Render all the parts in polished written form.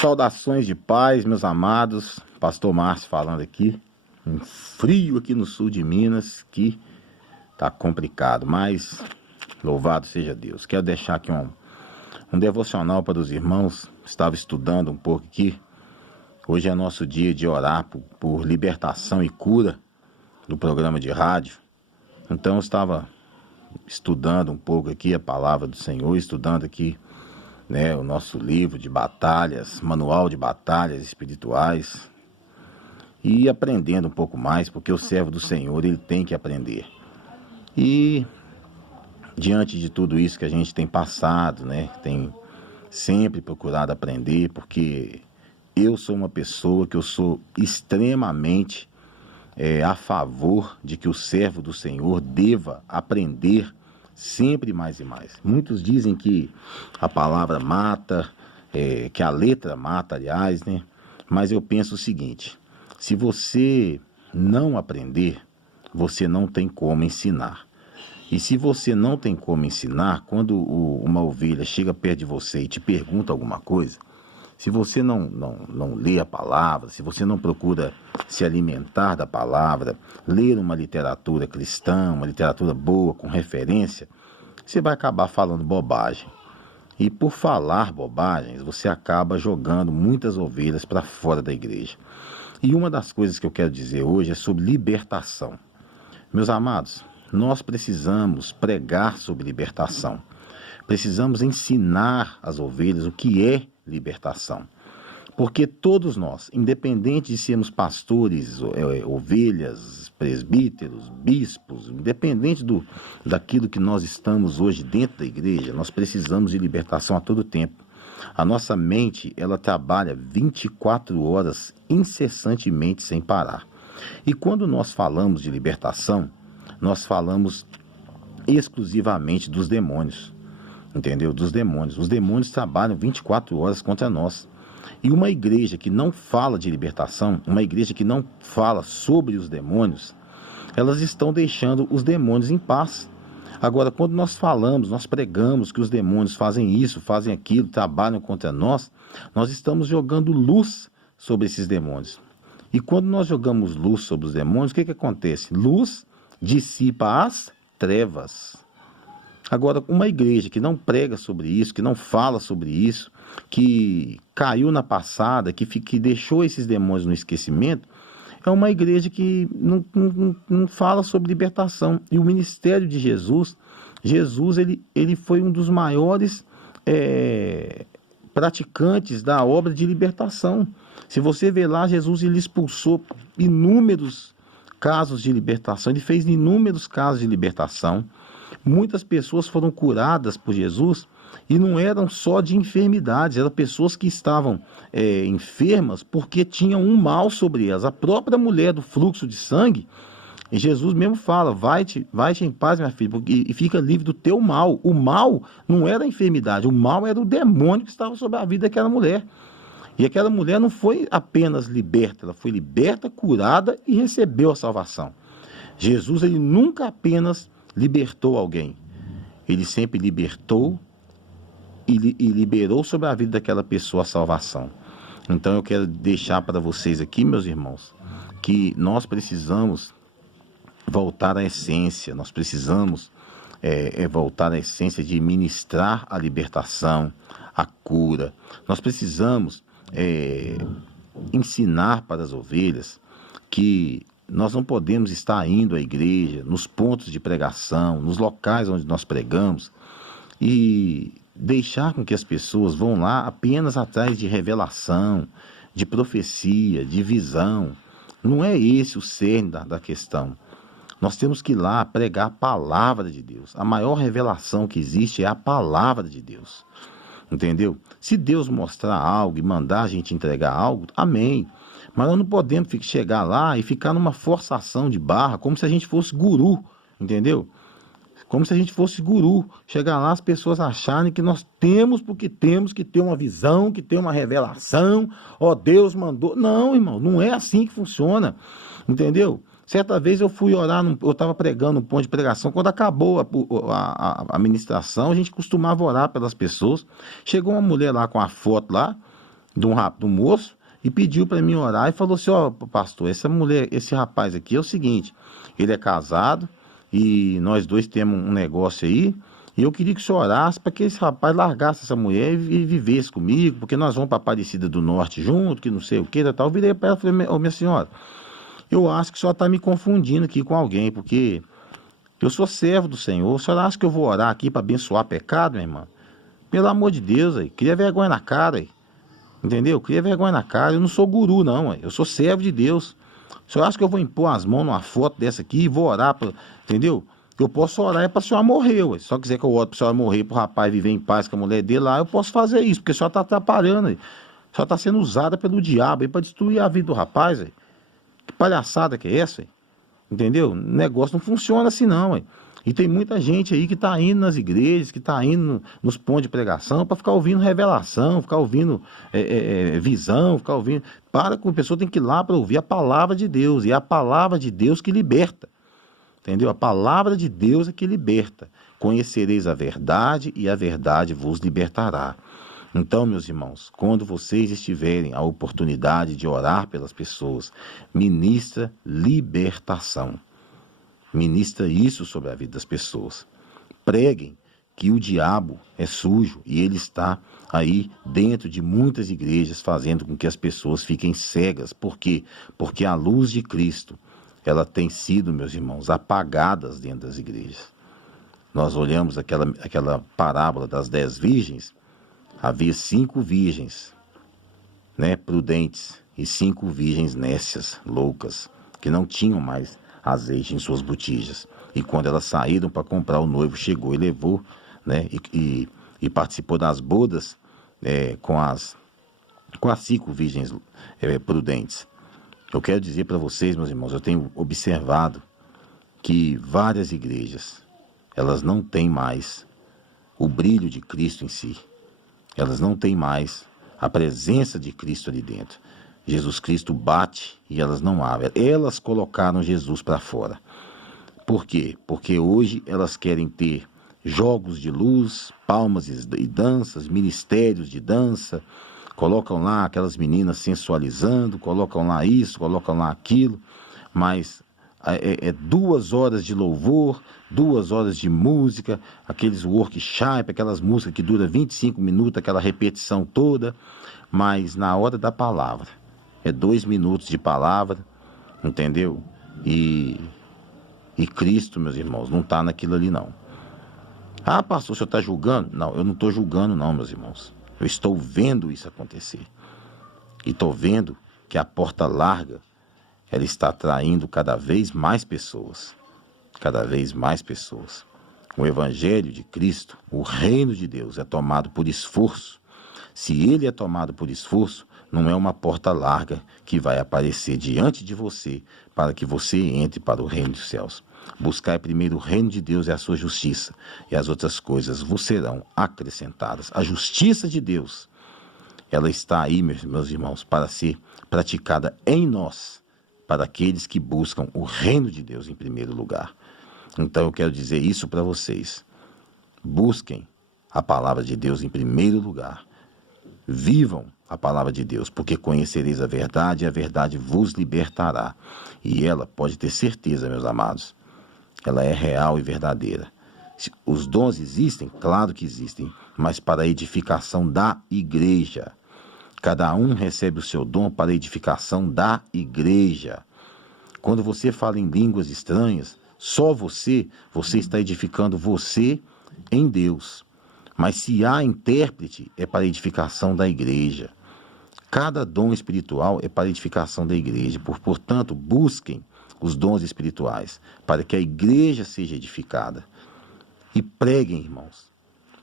Saudações de paz, meus amados. Pastor Márcio falando aqui. Um frio aqui no sul de Minas que tá complicado, mas louvado seja Deus. Quero deixar aqui um devocional para os irmãos. Estava estudando um pouco aqui. Hoje é nosso dia de orar por libertação e cura do programa de rádio. Então eu estava estudando um pouco aqui a palavra do Senhor, estudando aqui o nosso livro de batalhas, manual de batalhas espirituais, e aprendendo um pouco mais, porque o servo do Senhor, ele tem que aprender. E diante de tudo isso que a gente tem passado, tem sempre procurado aprender, porque eu sou uma pessoa que eu sou extremamente a favor de que o servo do Senhor deva aprender sempre mais e mais. Muitos dizem que a palavra mata, que a letra mata, aliás, Mas eu penso o seguinte: se você não aprender, você não tem como ensinar. E se você não tem como ensinar, quando uma ovelha chega perto de você e te pergunta alguma coisa, se você não lê a palavra, se você não procura se alimentar da palavra, ler uma literatura cristã, uma literatura boa, com referência, você vai acabar falando bobagem. E por falar bobagens, você acaba jogando muitas ovelhas para fora da igreja. E uma das coisas que eu quero dizer hoje é sobre libertação. Meus amados, nós precisamos pregar sobre libertação. Precisamos ensinar as ovelhas o que é libertação. Porque todos nós, independente de sermos pastores, ovelhas, presbíteros, bispos, independente daquilo que nós estamos hoje dentro da igreja, nós precisamos de libertação a todo tempo. A nossa mente, ela trabalha 24 horas incessantemente sem parar. E quando nós falamos de libertação, nós falamos exclusivamente dos demônios. Entendeu? Dos demônios. Os demônios trabalham 24 horas contra nós. E uma igreja que não fala de libertação, uma igreja que não fala sobre os demônios, elas estão deixando os demônios em paz. Agora, quando nós falamos, nós pregamos que os demônios fazem isso, fazem aquilo, trabalham contra nós, nós estamos jogando luz sobre esses demônios. E quando nós jogamos luz sobre os demônios, o que acontece? Luz dissipa as trevas. Agora, uma igreja que não prega sobre isso, que não fala sobre isso, que caiu na passada, que deixou esses demônios no esquecimento, é uma igreja que não fala sobre libertação. E o ministério de Jesus, ele foi um dos maiores praticantes da obra de libertação. Se você ver lá, Jesus ele expulsou inúmeros casos de libertação, ele fez inúmeros casos de libertação. Muitas pessoas foram curadas por Jesus e não eram só de enfermidades, eram pessoas que estavam enfermas porque tinham um mal sobre elas. A própria mulher do fluxo de sangue, Jesus mesmo fala, vai-te em paz, minha filha, e fica livre do teu mal. O mal não era a enfermidade, o mal era o demônio que estava sobre a vida daquela mulher. E aquela mulher não foi apenas liberta, ela foi liberta, curada e recebeu a salvação. Jesus ele nunca apenas libertou alguém, ele sempre libertou e liberou sobre a vida daquela pessoa a salvação. Então eu quero deixar para vocês aqui, meus irmãos, que nós precisamos voltar à essência, nós precisamos voltar à essência de ministrar a libertação, a cura. Nós precisamos ensinar para as ovelhas que nós não podemos estar indo à igreja, nos pontos de pregação, nos locais onde nós pregamos, e deixar com que as pessoas vão lá apenas atrás de revelação, de profecia, de visão. Não é esse o cerne da questão. Nós temos que ir lá pregar a palavra de Deus. A maior revelação que existe é a palavra de Deus. Entendeu? Se Deus mostrar algo e mandar a gente entregar algo, amém. Mas nós não podemos chegar lá e ficar numa forçação de barra, como se a gente fosse guru, entendeu? Como se a gente fosse guru. Chegar lá, as pessoas acharem que nós temos, porque temos que ter uma visão, que ter uma revelação. Ó, Deus mandou. Não, irmão, não é assim que funciona, entendeu? Certa vez eu fui orar, eu estava pregando um ponto de pregação, quando acabou a ministração, a gente costumava orar pelas pessoas. Chegou uma mulher lá com a foto lá, de um moço e pediu para mim orar e falou assim: ó, pastor, essa mulher, esse rapaz aqui é o seguinte, ele é casado e nós dois temos um negócio aí, e eu queria que o senhor orasse para que esse rapaz largasse essa mulher e vivesse comigo, porque nós vamos para Aparecida do Norte junto, que não sei o que, tal. Eu virei para ela e falei: ô, minha senhora, eu acho que o senhor está me confundindo aqui com alguém, porque eu sou servo do Senhor. O senhor acha que eu vou orar aqui para abençoar pecado, minha irmã? Pelo amor de Deus, aí. Cria vergonha na cara, aí. Entendeu? Cria vergonha na cara. Eu não sou guru, não, aí. Eu sou servo de Deus. O senhor acha que eu vou impor as mãos numa foto dessa aqui e vou orar, entendeu? Eu posso orar é para a senhora morrer, ué. Se só quiser que eu ore para a senhora morrer, para o rapaz viver em paz com a mulher dele lá, eu posso fazer isso, porque a senhora está atrapalhando, aí. A senhora está sendo usada pelo diabo aí para destruir a vida do rapaz, aí. Que palhaçada que é essa, aí? Entendeu? O negócio não funciona assim não, ué. E tem muita gente aí que está indo nas igrejas, que está indo nos pontos de pregação para ficar ouvindo revelação, ficar ouvindo visão, ficar ouvindo. Para com a pessoa, tem que ir lá para ouvir a palavra de Deus. E é a palavra de Deus que liberta. Entendeu? A palavra de Deus é que liberta. Conhecereis a verdade e a verdade vos libertará. Então, meus irmãos, quando vocês estiverem a oportunidade de orar pelas pessoas, ministra libertação. Ministra isso sobre a vida das pessoas. Preguem que o diabo é sujo e ele está aí dentro de muitas igrejas fazendo com que as pessoas fiquem cegas. Por quê? Porque a luz de Cristo, ela tem sido, meus irmãos, apagada dentro das igrejas. Nós olhamos aquela parábola das 10 virgens, havia 5 virgens, né, prudentes e 5 virgens nécias, loucas, que não tinham mais azeite em suas botijas. E quando elas saíram para comprar, o noivo chegou e levou, né, e participou das bodas com as 5 virgens prudentes. Eu quero dizer para vocês, meus irmãos, eu tenho observado que várias igrejas, elas não têm mais o brilho de Cristo em si. Elas não têm mais a presença de Cristo ali dentro. Jesus Cristo bate e elas não abrem. Elas colocaram Jesus para fora. Por quê? Porque hoje elas querem ter jogos de luz, palmas e danças, ministérios de dança, colocam lá aquelas meninas sensualizando, colocam lá isso, colocam lá aquilo, mas 2 horas de louvor, 2 horas de música, aqueles workshop, aquelas músicas que duram 25 minutos, aquela repetição toda, mas na hora da palavra, 2 minutos de palavra, entendeu? E Cristo, meus irmãos, não está naquilo ali não. Ah, pastor, o senhor está julgando? Não, eu não estou julgando não, meus irmãos. Eu estou vendo isso acontecer. E estou vendo que a porta larga, ela está atraindo cada vez mais pessoas. Cada vez mais pessoas. O evangelho de Cristo, o reino de Deus, é tomado por esforço. Se ele é tomado por esforço, não é uma porta larga que vai aparecer diante de você para que você entre para o reino dos céus. Buscai primeiro o reino de Deus e a sua justiça, e as outras coisas vos serão acrescentadas. A justiça de Deus, ela está aí, meus irmãos, para ser praticada em nós, para aqueles que buscam o reino de Deus em primeiro lugar. Então eu quero dizer isso para vocês. Busquem a palavra de Deus em primeiro lugar. Vivam a palavra de Deus, porque conhecereis a verdade e a verdade vos libertará. E ela, pode ter certeza, meus amados, ela é real e verdadeira. Os dons existem? Claro que existem, mas para a edificação da igreja. Cada um recebe o seu dom para a edificação da igreja. Quando você fala em línguas estranhas, só você está edificando você em Deus. Mas se há intérprete, é para a edificação da igreja. Cada dom espiritual é para a edificação da igreja. Portanto, busquem os dons espirituais para que a igreja seja edificada. E preguem, irmãos.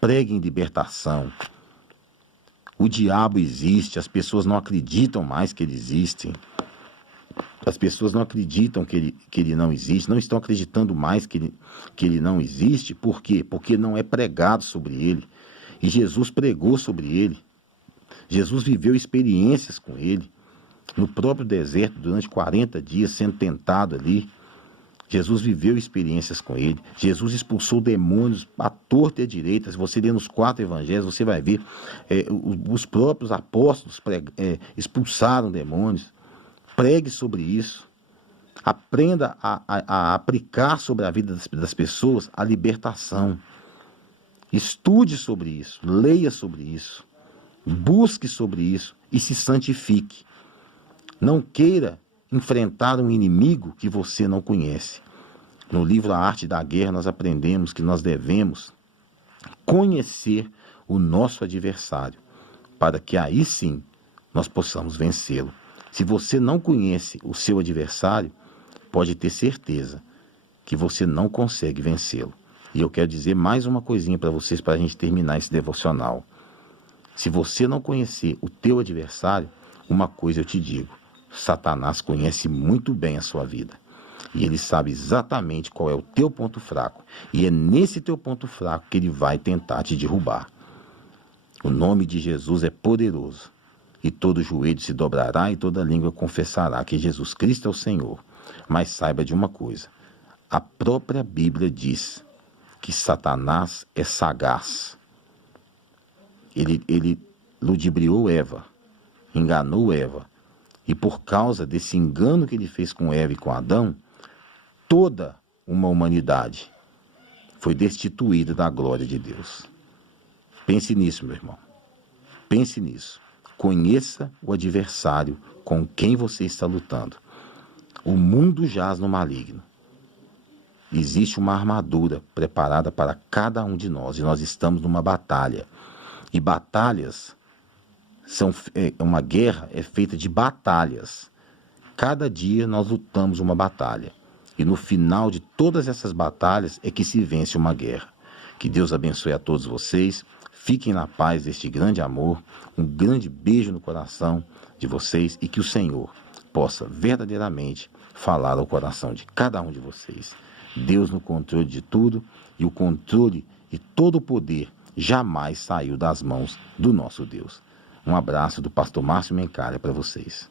Preguem libertação. O diabo existe, as pessoas não acreditam mais que ele existe. As pessoas não acreditam que ele não existe, não estão acreditando mais que ele não existe. Por quê? Porque não é pregado sobre ele. E Jesus pregou sobre ele. Jesus viveu experiências com ele. No próprio deserto, durante 40 dias, sendo tentado ali. Jesus viveu experiências com ele. Jesus expulsou demônios à torta e à direita. Se você ler nos 4 evangelhos, você vai ver os próprios apóstolos expulsaram demônios. Pregue sobre isso. Aprenda a aplicar sobre a vida das pessoas a libertação. Estude sobre isso. Leia sobre isso. Busque sobre isso e se santifique. Não queira enfrentar um inimigo que você não conhece. No livro A Arte da Guerra, nós aprendemos que nós devemos conhecer o nosso adversário, para que aí sim nós possamos vencê-lo. Se você não conhece o seu adversário, pode ter certeza que você não consegue vencê-lo. E eu quero dizer mais uma coisinha para vocês, para a gente terminar esse devocional. Se você não conhecer o teu adversário, uma coisa eu te digo: Satanás conhece muito bem a sua vida. E ele sabe exatamente qual é o teu ponto fraco. E é nesse teu ponto fraco que ele vai tentar te derrubar. O nome de Jesus é poderoso. E todo joelho se dobrará e toda língua confessará que Jesus Cristo é o Senhor. Mas saiba de uma coisa: a própria Bíblia diz que Satanás é sagaz. Ele ludibriou Eva, enganou Eva. E por causa desse engano que ele fez com Eva e com Adão, toda uma humanidade foi destituída da glória de Deus. Pense nisso, meu irmão. Pense nisso. Conheça o adversário com quem você está lutando. O mundo jaz no maligno. Existe uma armadura preparada para cada um de nós e nós estamos numa batalha. E batalhas uma guerra é feita de batalhas. Cada dia nós lutamos uma batalha. E no final de todas essas batalhas é que se vence uma guerra. Que Deus abençoe a todos vocês. Fiquem na paz deste grande amor. Um grande beijo no coração de vocês. E que o Senhor possa verdadeiramente falar ao coração de cada um de vocês. Deus no controle de tudo. E o controle e todo o poder jamais saiu das mãos do nosso Deus. Um abraço do pastor Márcio Mencalha para vocês.